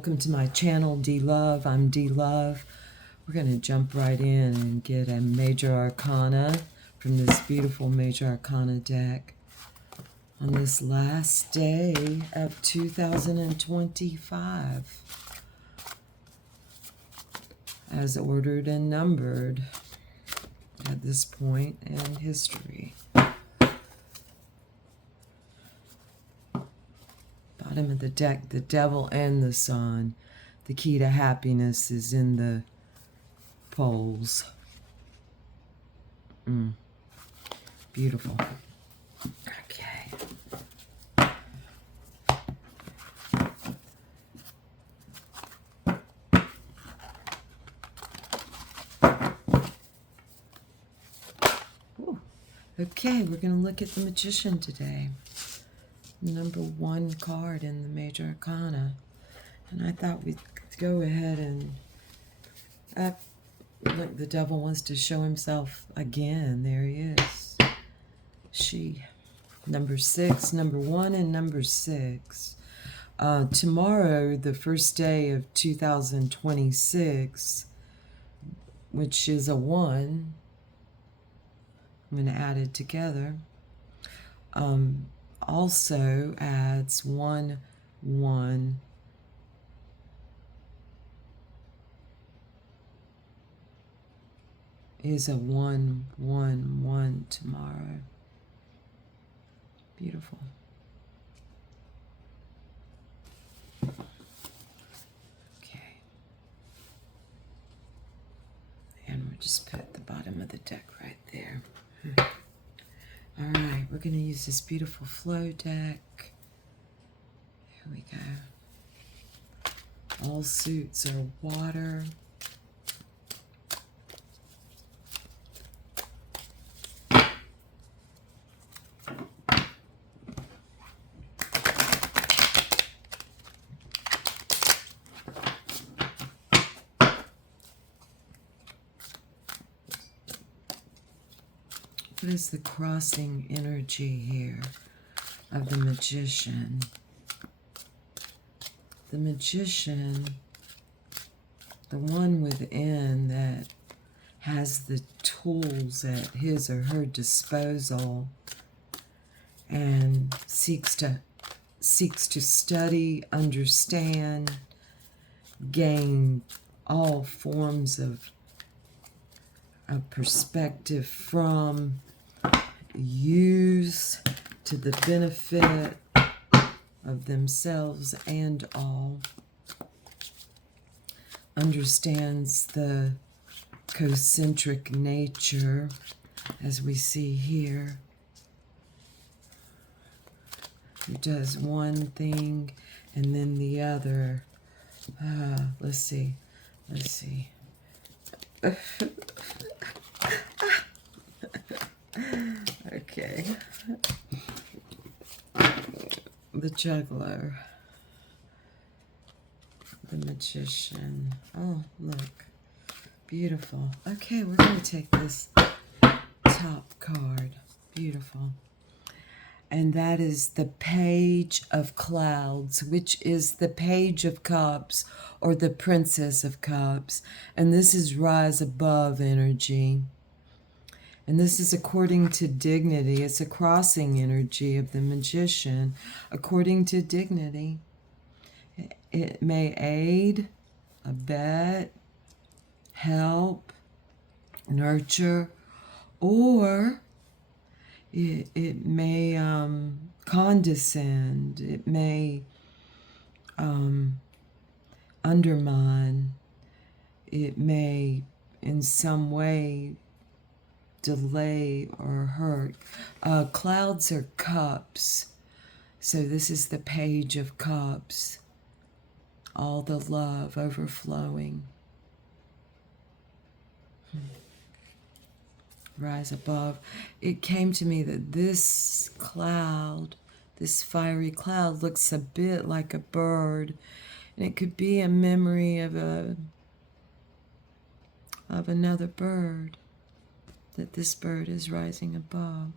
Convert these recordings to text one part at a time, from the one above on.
welcome to my channel, D Love. I'm D Love. We're going to jump right in and get a Major Arcana from this beautiful Major Arcana deck on this last day of 2025, as ordered and numbered at this point in history. Bottom of the deck, the Devil and the Sun. The key to happiness is in the poles. Beautiful. Okay. Ooh. Okay, we're going to look at the Magician today. Number 1 card in the Major Arcana. And I thought we'd go ahead and look, the Devil wants to show himself again. There he is. She. Number 6, number 1, and number 6. Tomorrow, the first day of 2026, which is a 1, I'm going to add it together. Also adds 1, 1. Is a 1, 1, 1 tomorrow. Beautiful. Okay. And we'll just put the bottom of the deck right there. All right, we're going to use this beautiful flow deck. Here we go. All suits are water. What is the crossing energy here of the Magician? The Magician, the one within that has the tools at his or her disposal and seeks to study, understand, gain all forms of perspective from, use to the benefit of themselves and all, understands the concentric nature as we see here, who does one thing and then the other. Let's see. Okay. The Juggler. The Magician. Oh, look. Beautiful. Okay, we're going to take this top card. Beautiful. And that is the Page of Clouds, which is the Page of Cups or the Princess of Cups. And this is rise above energy. And this is according to dignity. It's a crossing energy of the Magician. According to dignity, it may aid, abet, help, nurture, or it may condescend. It may undermine. It may in some way delay or hurt. Clouds are cups. So this is the Page of Cups. All the love overflowing. Rise above. It came to me that this cloud, this fiery cloud, looks a bit like a bird. And it could be a memory of another bird. That this bird is rising above.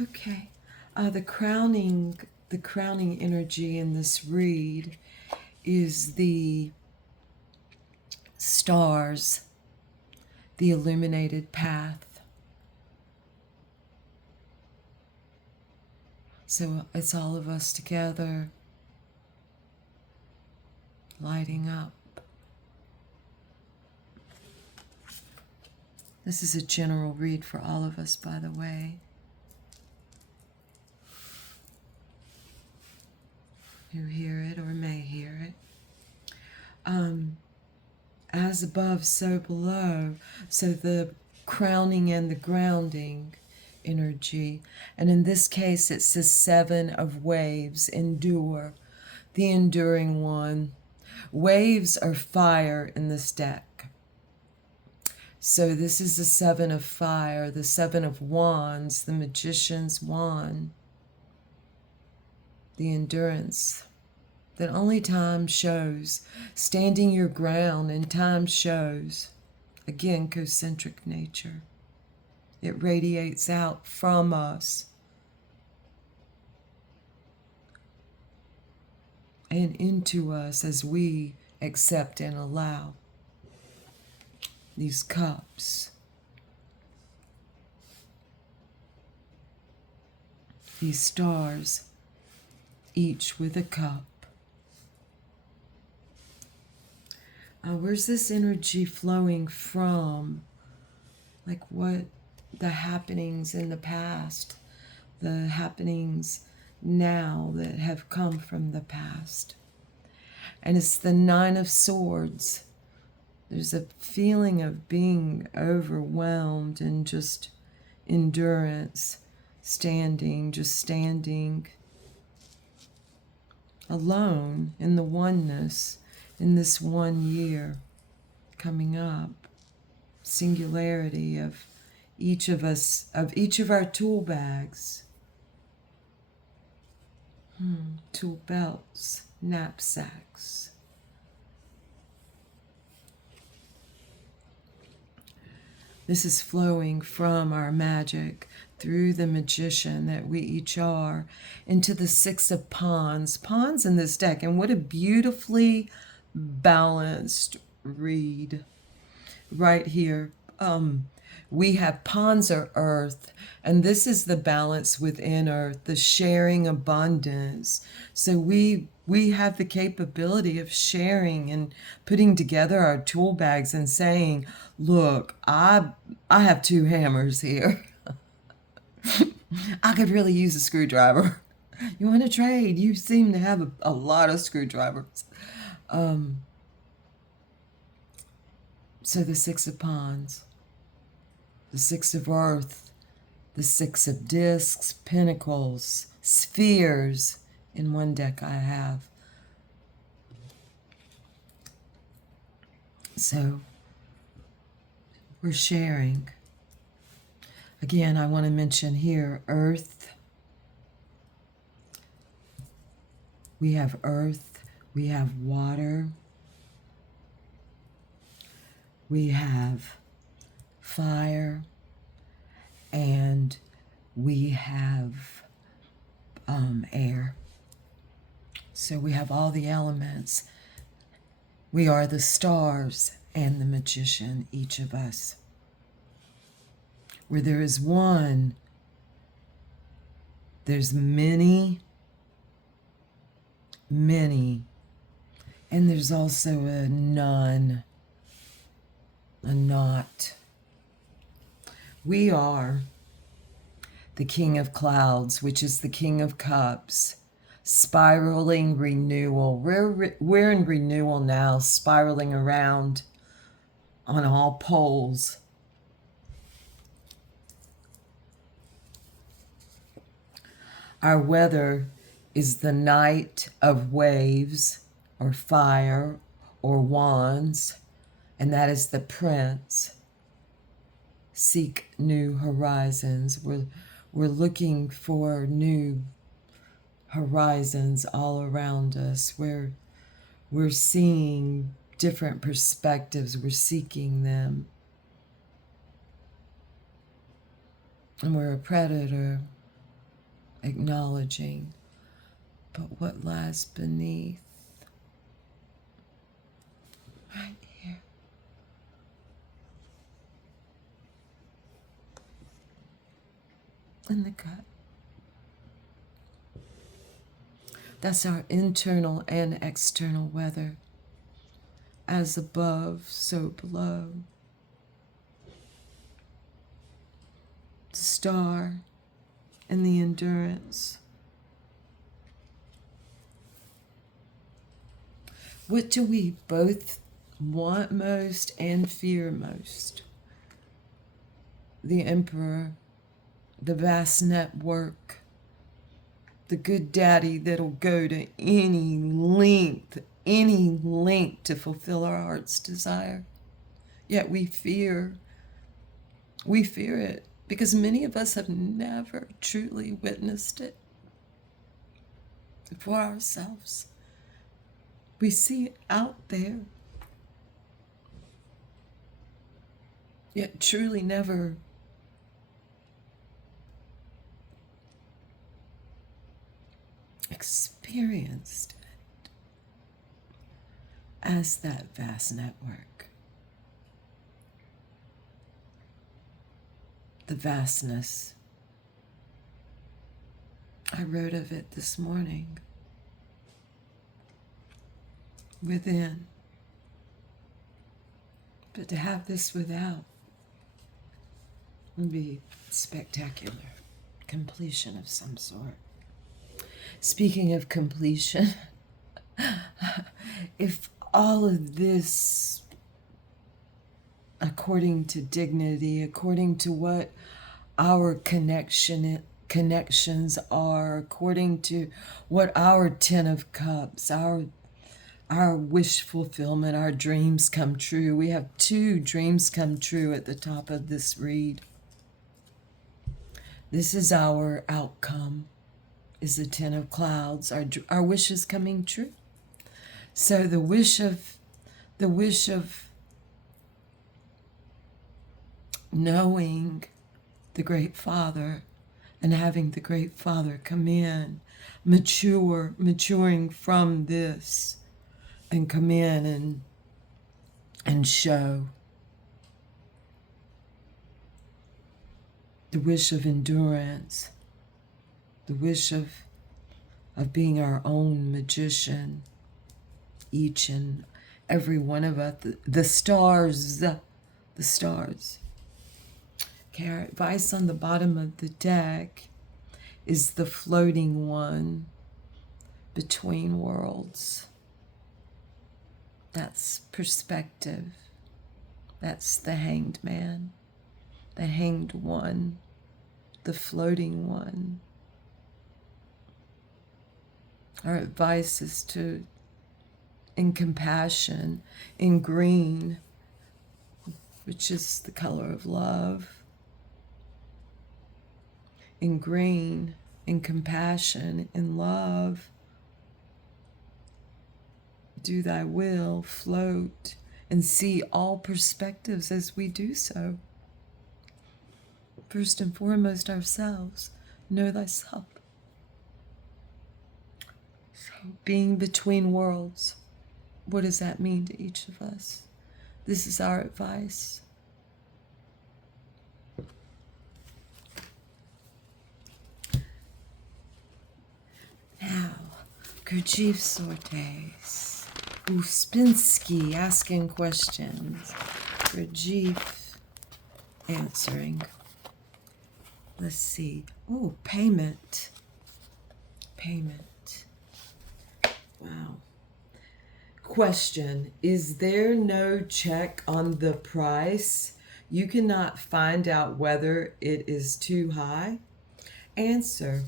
Okay. The crowning the crowning energy in this read is the stars, the illuminated path. So it's all of us together, lighting up. This is a general read for all of us, by the way. Who hear it or may hear it. As above, so below. So the crowning and the grounding energy. And in this case, it says 7 of waves, endure, the enduring one. Waves are fire in this deck. So this is the 7 of fire, the 7 of wands, the magician's wand, the endurance that only time shows, standing your ground, and time shows. Again, concentric nature. It radiates out from us and into us as we accept and allow these cups, these stars, each with a cup. Where's this energy flowing from? Like what the happenings in the past, the happenings now that have come from the past. And it's the 9 of Swords. There's a feeling of being overwhelmed and just endurance, standing, just standing alone in the oneness in this 1 year coming up. Singularity of each of us, of each of our tool bags. Tool belts, knapsacks. This is flowing from our magic through the magician that we each are into the 6 of Pawns. Pawns in this deck, and what a beautifully balanced read right here. We have Pawns are earth, and this is the balance within earth, the sharing abundance. So we have the capability of sharing and putting together our tool bags and saying, look, I have 2 hammers here. I could really use a screwdriver. You want to trade? You seem to have a lot of screwdrivers. So the 6 of Pawns, the 6 of earth, the 6 of discs, pentacles, spheres. In one deck I have. So we're sharing. Again, I want to mention here earth. We have earth, we have water, we have fire, and we have air. So we have all the elements. We are the stars and the magician, each of us. Where there is one, there's many, many, and there's also a none, a not. We are the King of Clouds, which is the King of Cups, spiraling renewal. We're in renewal now, spiraling around on all poles. Our weather is the Knight of Waves, or fire, or wands, and that is the Prince. Seek new horizons. We're looking for new horizons all around us. We're seeing different perspectives. We're seeking them. And we're a predator, acknowledging but what lies beneath. Right here. In the gut. That's our internal and external weather. As above, so below. The star and the endurance. What do we both want most and fear most? The emperor, the vast network, the good daddy that'll go to any length to fulfill our heart's desire. Yet we fear it because many of us have never truly witnessed it for ourselves. We see it out there, yet truly never experienced it as that vast network. The vastness. I wrote of it this morning. Within. But to have this without would be spectacular. Completion of some sort. Speaking of completion, if all of this, according to dignity, according to what our connections are, according to what our 10 of cups, our wish fulfillment, our dreams come true. We have 2 dreams come true at the top of this read. This is our outcome, is the 10 of clouds, our wishes coming true. So the wish of knowing the Great Father and having the Great Father come in, maturing from this, and come in and show. The wish of endurance, the wish of being our own magician, each and every one of us, the stars. Okay, our advice on the bottom of the deck is the floating one between worlds. That's perspective. That's the hanged man, the hanged one, the floating one. Our advice is to, in compassion, in green, which is the color of love, in green, in compassion, in love, do thy will, float, and see all perspectives as we do so. First and foremost, ourselves. Know thyself. So, being between worlds, what does that mean to each of us? This is our advice. Now, Gurdjieff sortes. Uspensky asking questions. Gurdjieff answering. Let's see. Oh, payment. Wow. Question. Is there no check on the price? You cannot find out whether it is too high? Answer.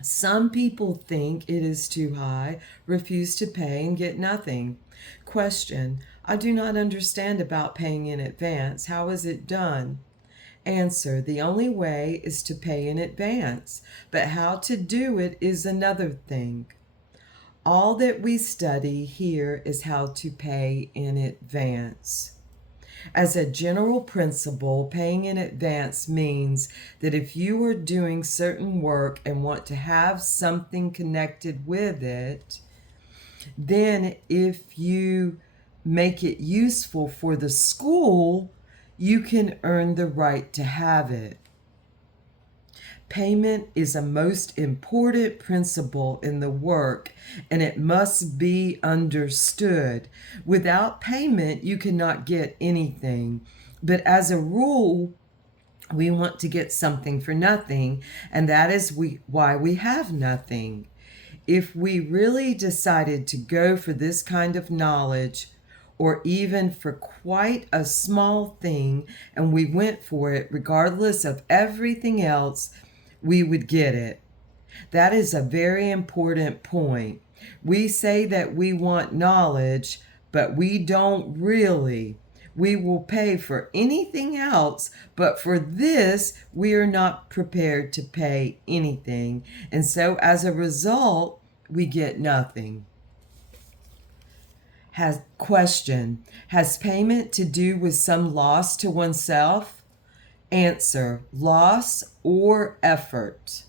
Some people think it is too high, refuse to pay, and get nothing. Question. I do not understand about paying in advance. How is it done? Answer. The only way is to pay in advance, but how to do it is another thing. All that we study here is how to pay in advance. As a general principle, paying in advance means that if you are doing certain work and want to have something connected with it, then if you make it useful for the school, you can earn the right to have it. Payment is a most important principle in the work, and it must be understood. Without payment, you cannot get anything. But as a rule, we want to get something for nothing, and that is why we have nothing. If we really decided to go for this kind of knowledge, or even for quite a small thing, and we went for it regardless of everything else, we would get it. That is a very important point. We say that we want knowledge, but we don't really. We will pay for anything else, but for this, we are not prepared to pay anything. And so as a result, we get nothing. Question: has payment to do with some loss to oneself? Answer: loss or effort.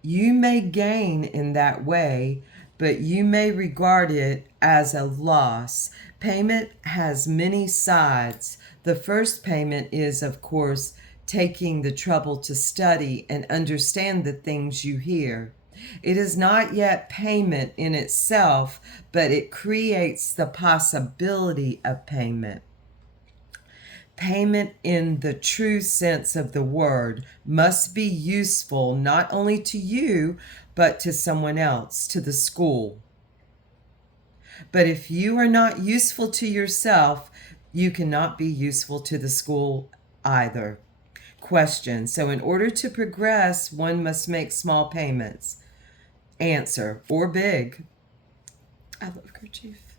You may gain in that way, but you may regard it as a loss. Payment has many sides. The first payment is, of course, taking the trouble to study and understand the things you hear. It is not yet payment in itself, but it creates the possibility of payment. Payment in the true sense of the word must be useful not only to you, but to someone else, to the school. But if you are not useful to yourself, you cannot be useful to the school either. Question: so in order to progress, one must make small payments. Answer: or big. I love kerchief.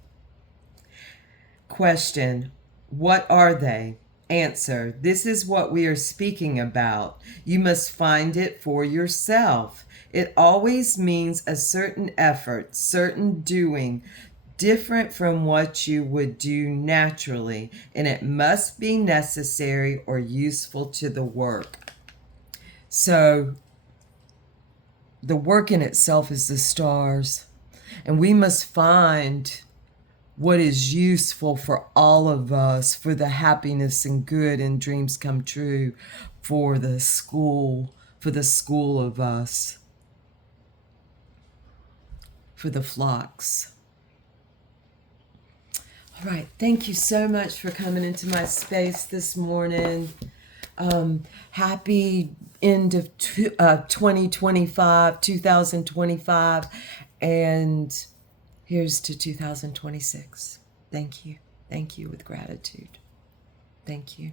Question: what are they? Answer: this is what we are speaking about. You must find it for yourself. It always means a certain effort, certain doing, different from what you would do naturally, and it must be necessary or useful to the work. So the work in itself is the stars, and we must find what is useful for all of us, for the happiness and good and dreams come true for the school of us, for the flocks. All right, thank you so much for coming into my space this morning. Happy end of 2025, and here's to 2026. Thank you with gratitude. Thank you.